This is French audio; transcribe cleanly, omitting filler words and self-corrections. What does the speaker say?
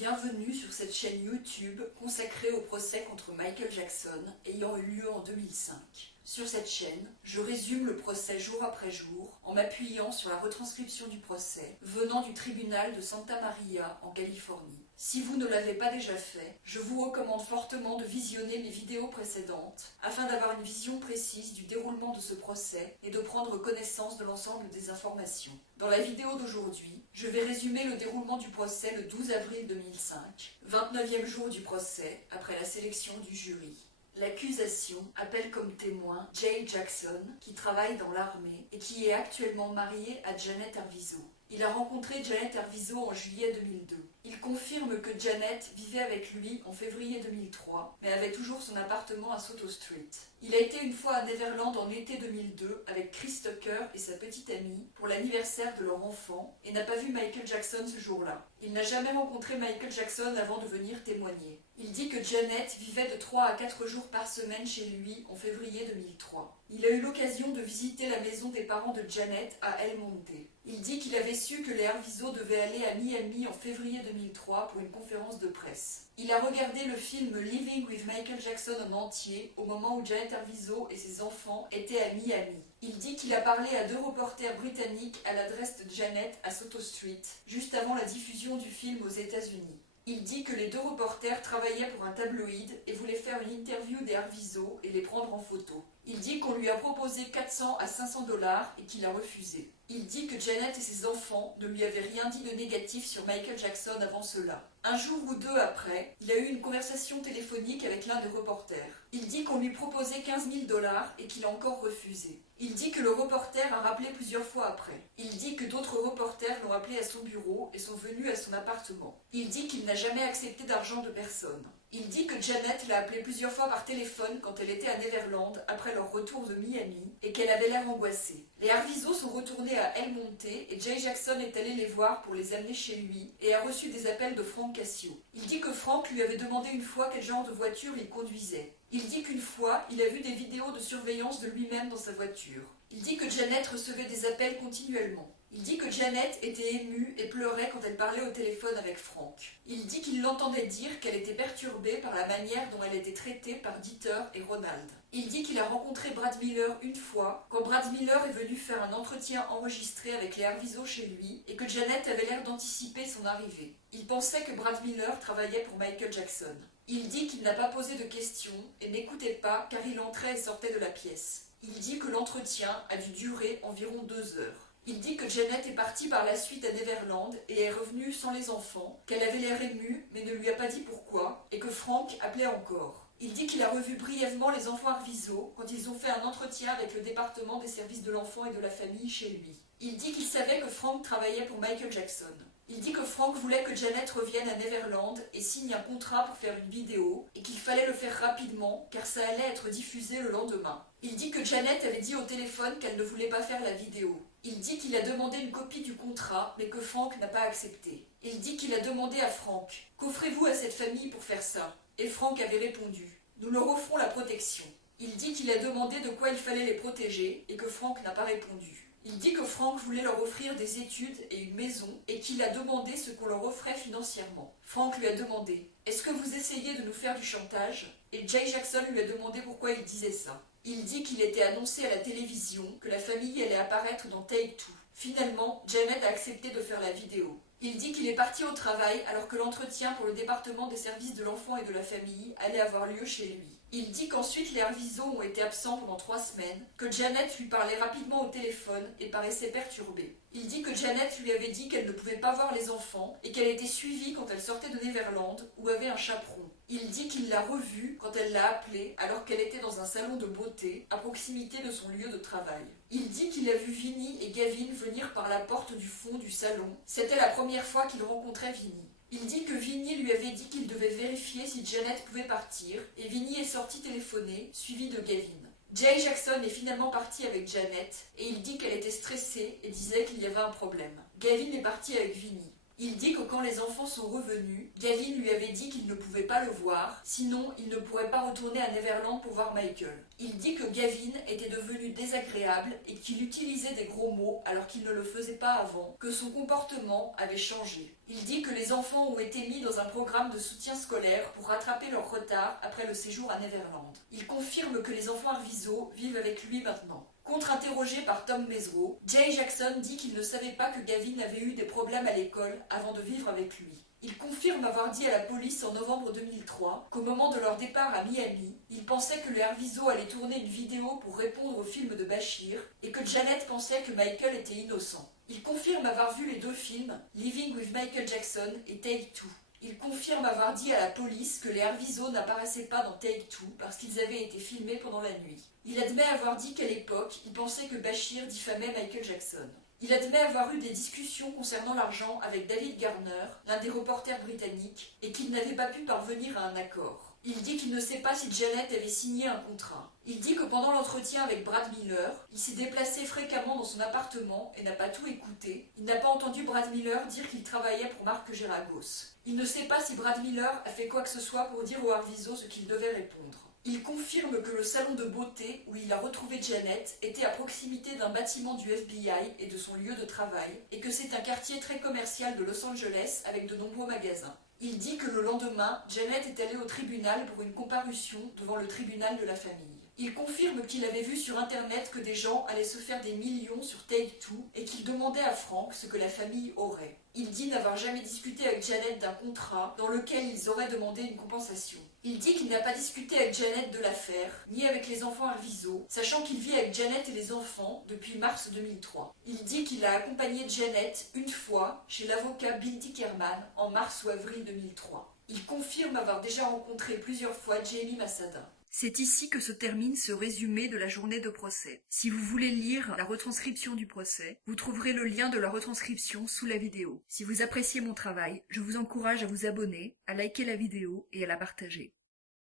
Bienvenue sur cette chaîne YouTube consacrée au procès contre Michael Jackson ayant eu lieu en 2005. Sur cette chaîne, je résume le procès jour après jour en m'appuyant sur la retranscription du procès venant du tribunal de Santa Maria en Californie. Si vous ne l'avez pas déjà fait, je vous recommande fortement de visionner mes vidéos précédentes afin d'avoir une vision précise du déroulement de ce procès et de prendre connaissance de l'ensemble des informations. Dans la vidéo d'aujourd'hui, je vais résumer le déroulement du procès le 12 avril 2005, 29e jour du procès après la sélection du jury. L'accusation appelle comme témoin Jay Jackson, qui travaille dans l'armée et qui est actuellement marié à Janet Arvizo. Il a rencontré Janet Arvizo en juillet 2002. Il confirme que Janet vivait avec lui en février 2003, mais avait toujours son appartement à Soto Street. Il a été une fois à Neverland en été 2002 avec Chris Tucker et sa petite amie pour l'anniversaire de leur enfant et n'a pas vu Michael Jackson ce jour-là. Il n'a jamais rencontré Michael Jackson avant de venir témoigner. Il dit que Janet vivait de 3 à 4 jours par semaine chez lui en février 2003. Il a eu l'occasion de visiter la maison des parents de Janet à El Monte. Il dit qu'il avait su que les Arvizo devaient aller à Miami en février 2003 pour une conférence de presse. Il a regardé le film Living with Michael Jackson en entier au moment où Janet Arvizo et ses enfants étaient à Miami. Il dit qu'il a parlé à 2 reporters britanniques à l'adresse de Janet à Soto Street, juste avant la diffusion du film aux États-Unis. Il dit que les 2 reporters travaillaient pour un tabloïd et voulaient faire une interview des Arvizo et les prendre en photo. Il dit qu'on lui a proposé 400 à 500 $ et qu'il a refusé. Il dit que Janet et ses enfants ne lui avaient rien dit de négatif sur Michael Jackson avant cela. Un jour ou 2 après, il a eu une conversation téléphonique avec l'un des reporters. Il dit qu'on lui proposait 15 000 $ et qu'il a encore refusé. Il dit que le reporter a rappelé plusieurs fois après. Il dit que d'autres reporters l'ont appelé à son bureau et sont venus à son appartement. Il dit qu'il n'a jamais accepté d'argent de personne. Il dit que Janet l'a appelé plusieurs fois par téléphone quand elle était à Neverland après leur retour de Miami et qu'elle avait l'air angoissée. Les Arvizo sont retournés à El Monte et Jay Jackson est allé les voir pour les amener chez lui et a reçu des appels de Frank Cassio. Il dit que Frank lui avait demandé une fois quel genre de voiture il conduisait. Il dit qu'une fois, il a vu des vidéos de surveillance de lui-même dans sa voiture. Il dit que Janet recevait des appels continuellement. Il dit que Janet était émue et pleurait quand elle parlait au téléphone avec Frank. Il dit qu'il l'entendait dire qu'elle était perturbée par la manière dont elle était traitée par Dieter et Ronald. Il dit qu'il a rencontré Brad Miller une fois, quand Brad Miller est venu faire un entretien enregistré avec les Arvizo chez lui et que Janet avait l'air d'anticiper son arrivée. Il pensait que Brad Miller travaillait pour Michael Jackson. Il dit qu'il n'a pas posé de questions et n'écoutait pas car il entrait et sortait de la pièce. Il dit que l'entretien a dû durer environ 2 heures. Il dit que Janet est partie par la suite à Neverland et est revenue sans les enfants, qu'elle avait l'air émue mais ne lui a pas dit pourquoi, et que Frank appelait encore. Il dit qu'il a revu brièvement les enfants Arvizo quand ils ont fait un entretien avec le département des services de l'enfant et de la famille chez lui. Il dit qu'il savait que Frank travaillait pour Michael Jackson. Il dit que Frank voulait que Janet revienne à Neverland et signe un contrat pour faire une vidéo et qu'il fallait le faire rapidement car ça allait être diffusé le lendemain. Il dit que Janet avait dit au téléphone qu'elle ne voulait pas faire la vidéo. Il dit qu'il a demandé une copie du contrat mais que Frank n'a pas accepté. Il dit qu'il a demandé à Frank « Qu'offrez-vous à cette famille pour faire ça ?» Et Frank avait répondu « Nous leur offrons la protection ». Il dit qu'il a demandé de quoi il fallait les protéger et que Frank n'a pas répondu. Il dit que Frank voulait leur offrir des études et une maison et qu'il a demandé ce qu'on leur offrait financièrement. Frank lui a demandé « Est-ce que vous essayez de nous faire du chantage ?» Et Jay Jackson lui a demandé pourquoi il disait ça. Il dit qu'il était annoncé à la télévision que la famille allait apparaître dans Take Two. Finalement, Janet a accepté de faire la vidéo. Il dit qu'il est parti au travail alors que l'entretien pour le département des services de l'enfant et de la famille allait avoir lieu chez lui. Il dit qu'ensuite les Arvizo ont été absents pendant 3 semaines, que Janet lui parlait rapidement au téléphone et paraissait perturbée. Il dit que Janet lui avait dit qu'elle ne pouvait pas voir les enfants et qu'elle était suivie quand elle sortait de Neverland ou avait un chaperon. Il dit qu'il l'a revue quand elle l'a appelée alors qu'elle était dans un salon de beauté à proximité de son lieu de travail. Il dit qu'il a vu Vinnie et Gavin venir par la porte du fond du salon. C'était la première fois qu'il rencontrait Vinnie. Il dit que Vinnie lui avait dit qu'il devait vérifier si Janet pouvait partir et Vinnie est sorti téléphoner, suivi de Gavin. Jay Jackson est finalement parti avec Janet et il dit qu'elle était stressée et disait qu'il y avait un problème. Gavin est parti avec Vinnie. Il dit que quand les enfants sont revenus, Gavin lui avait dit qu'il ne pouvait pas le voir, sinon il ne pourrait pas retourner à Neverland pour voir Michael. Il dit que Gavin était devenu désagréable et qu'il utilisait des gros mots alors qu'il ne le faisait pas avant, que son comportement avait changé. Il dit que les enfants ont été mis dans un programme de soutien scolaire pour rattraper leur retard après le séjour à Neverland. Il confirme que les enfants Arvizo vivent avec lui maintenant. Contre-interrogé par Tom Mesereau, Jay Jackson dit qu'il ne savait pas que Gavin avait eu des problèmes à l'école avant de vivre avec lui. Il confirme avoir dit à la police en novembre 2003 qu'au moment de leur départ à Miami, il pensait que les Arvizo allaient tourner une vidéo pour répondre au film de Bashir et que Janet pensait que Michael était innocent. Il confirme avoir vu les deux films, Living with Michael Jackson et Take Two. Il confirme avoir dit à la police que les Arvizo n'apparaissaient pas dans Take Two parce qu'ils avaient été filmés pendant la nuit. Il admet avoir dit qu'à l'époque, il pensait que Bashir diffamait Michael Jackson. Il admet avoir eu des discussions concernant l'argent avec David Garner, l'un des reporters britanniques, et qu'il n'avait pas pu parvenir à un accord. Il dit qu'il ne sait pas si Janet avait signé un contrat. Il dit que pendant l'entretien avec Brad Miller, il s'est déplacé fréquemment dans son appartement et n'a pas tout écouté. Il n'a pas entendu Brad Miller dire qu'il travaillait pour Marc Geragos. Il ne sait pas si Brad Miller a fait quoi que ce soit pour dire aux Arvizo ce qu'il devait répondre. Il confirme que le salon de beauté où il a retrouvé Janet était à proximité d'un bâtiment du FBI et de son lieu de travail, et que c'est un quartier très commercial de Los Angeles avec de nombreux magasins. Il dit que le lendemain, Janet est allée au tribunal pour une comparution devant le tribunal de la famille. Il confirme qu'il avait vu sur internet que des gens allaient se faire des millions sur Take Two et qu'il demandait à Frank ce que la famille aurait. Il dit n'avoir jamais discuté avec Janet d'un contrat dans lequel ils auraient demandé une compensation. Il dit qu'il n'a pas discuté avec Janet de l'affaire, ni avec les enfants Arvizo, sachant qu'il vit avec Janet et les enfants depuis mars 2003. Il dit qu'il a accompagné Janet une fois chez l'avocat Binti Kerman en mars ou avril 2003. Il confirme avoir déjà rencontré plusieurs fois Jamie Masada. C'est ici que se termine ce résumé de la journée de procès. Si vous voulez lire la retranscription du procès, vous trouverez le lien de la retranscription sous la vidéo. Si vous appréciez mon travail, je vous encourage à vous abonner, à liker la vidéo et à la partager.